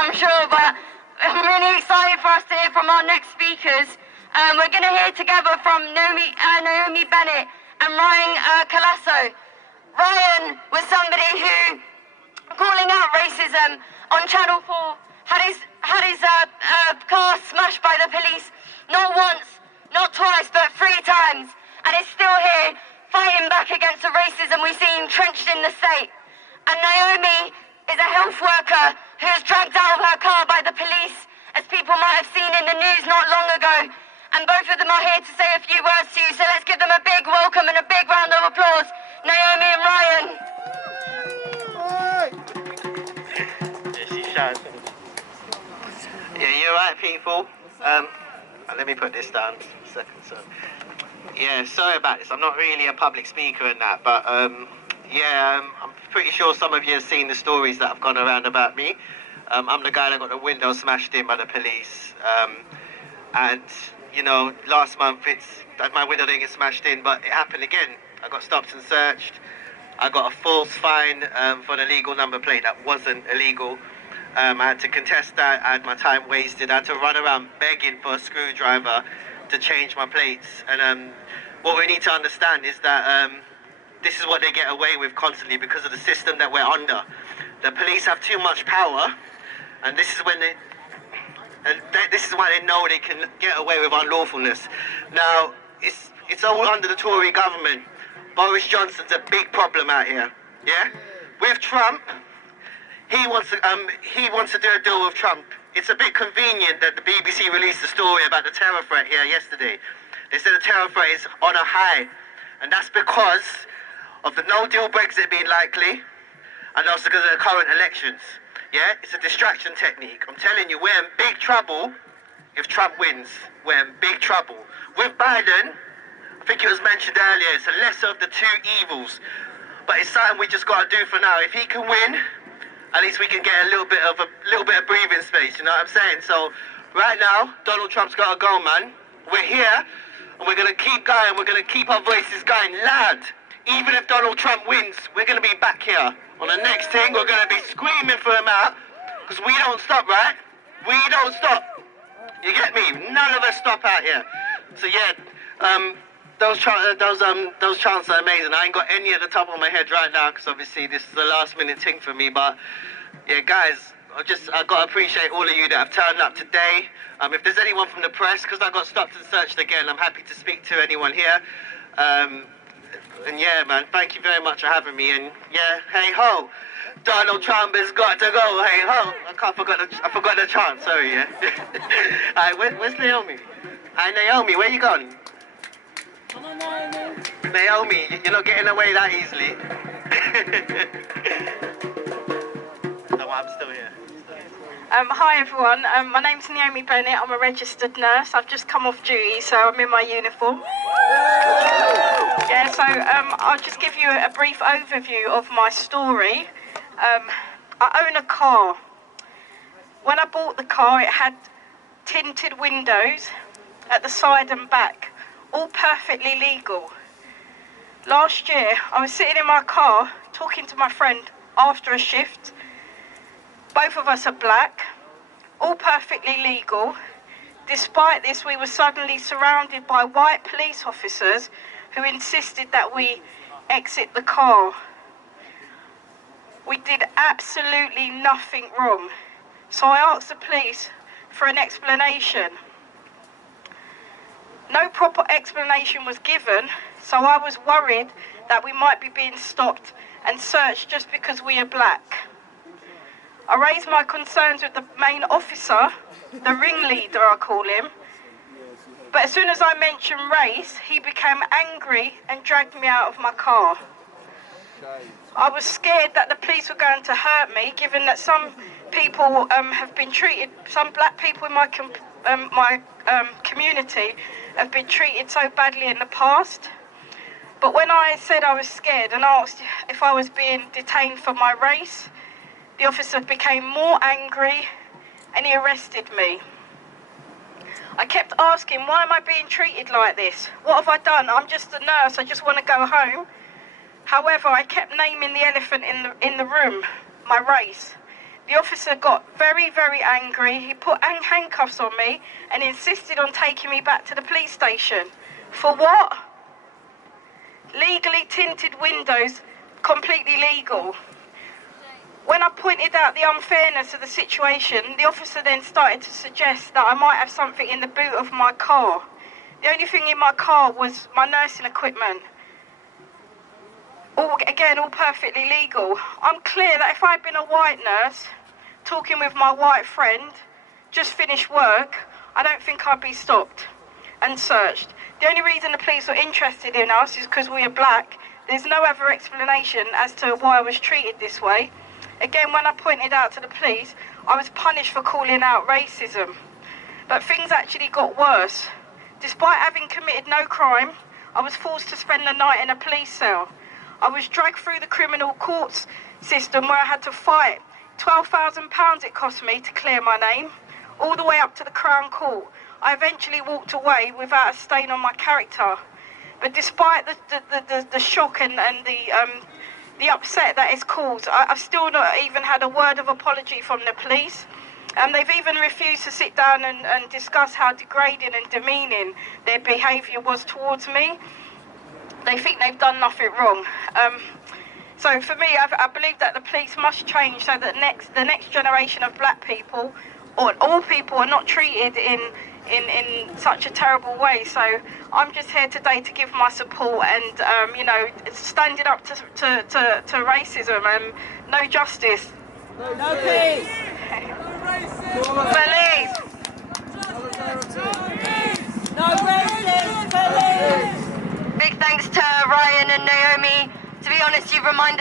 I'm sure, but I'm really excited for us to hear from our next speakers. We're going to hear together from Neomi Bennett and Ryan Colaço. Ryan was somebody who, calling out racism on Channel 4, had his car smashed by the police, not once, not twice, but 3 times, and is still here fighting back against the racism we see entrenched in the state. And Neomi is a health worker who was dragged out of her car by the police, as people might have seen in the news not long ago. And both of them are here to say a few words to you, so let's give them a big welcome and a big round of applause. Neomi and Ryan. Yeah, she's shouting. Yeah, you're right, people. Let me put this down for a second. So, yeah, sorry about this. I'm not really a public speaker and that, but I'm pretty sure some of you have seen the stories that have gone around about me. I'm the guy that got the window smashed in by the police, and you know, last month my window didn't get smashed in, but it happened again. I got stopped and searched. I got a false fine for an illegal number plate that wasn't illegal. I had to contest that. I had my time wasted. I had to run around begging for a screwdriver to change my plates. And what we need to understand is that this is what they get away with constantly because of the system that we're under. The police have too much power, and this is when this is why they know they can get away with unlawfulness. Now, it's all under the Tory government. Boris Johnson's a big problem out here, yeah? With Trump, he wants to do a deal with Trump. It's a bit convenient that the BBC released a story about the terror threat here yesterday. They said the terror threat is on a high, and that's because of the no-deal Brexit being likely, and also because of the current elections. Yeah, it's a distraction technique. I'm telling you, we're in big trouble if Trump wins. We're in big trouble. With Biden, I think it was mentioned earlier, it's a lesser of the 2 evils. But it's something we just got to do for now. If he can win, at least we can get a little bit of breathing space, you know what I'm saying? So right now, Donald Trump's got to go, man. We're here, and we're going to keep going. We're going to keep our voices going loud. Even if Donald Trump wins, we're going to be back here. On the next thing, we're going to be screaming for him out, because we don't stop, right? We don't stop. You get me? None of us stop out here. So yeah, those chants are amazing. I ain't got any at the top of my head right now, because obviously this is the last minute thing for me. But yeah, guys, I got to appreciate all of you that have turned up today. If there's anyone from the press, because I got stopped and searched again, I'm happy to speak to anyone here. And yeah, man, thank you very much for having me. And yeah, hey ho, Donald Trump has got to go. Hey ho, I forgot the chant. Sorry, yeah. Alright, where's Naomi? Hi, Naomi, where you gone? Naomi, you're not getting away that easily. No, I'm still here. Hi everyone, my name's Neomi Bennett. I'm a registered nurse. I've just come off duty, so I'm in my uniform. Yeah, so I'll just give you a brief overview of my story. I own a car. When I bought the car, it had tinted windows at the side and back, all perfectly legal. Last year, I was sitting in my car talking to my friend after a shift. Both of us are black, all perfectly legal. Despite this, we were suddenly surrounded by white police officers who insisted that we exit the car. We did absolutely nothing wrong. So I asked the police for an explanation. No proper explanation was given, so I was worried that we might be being stopped and searched just because we are black. I raised my concerns with the main officer, the ringleader I call him, but as soon as I mentioned race, he became angry and dragged me out of my car. I was scared that the police were going to hurt me, given that some people have been treated, some black people in my community have been treated so badly in the past. But when I said I was scared and asked if I was being detained for my race, the officer became more angry and he arrested me. I kept asking, why am I being treated like this? What have I done? I'm just a nurse, I just want to go home. However, I kept naming the elephant in the room, my race. The officer got very, very angry. He put handcuffs on me and insisted on taking me back to the police station. For what? Legally tinted windows, completely legal. When I pointed out the unfairness of the situation, the officer then started to suggest that I might have something in the boot of my car. The only thing in my car was my nursing equipment. All perfectly legal. I'm clear that if I'd been a white nurse, talking with my white friend, just finished work, I don't think I'd be stopped and searched. The only reason the police were interested in us is because we are black. There's no other explanation as to why I was treated this way. Again, when I pointed out to the police, I was punished for calling out racism. But things actually got worse. Despite having committed no crime, I was forced to spend the night in a police cell. I was dragged through the criminal courts system where I had to fight. £12,000 it cost me to clear my name, all the way up to the Crown Court. I eventually walked away without a stain on my character. But despite the shock and the upset that it's caused, I've still not even had a word of apology from the police. And they've even refused to sit down and discuss how degrading and demeaning their behaviour was towards me. They think they've done nothing wrong. So for me, I believe that the police must change so that the next generation of black people, or all people, are not treated in such a terrible way. So I'm just here today to give my support and, you know, standing up to racism and no justice. No peace! Police! No racist police! Big thanks to Ryan and Naomi. To be honest, you've reminded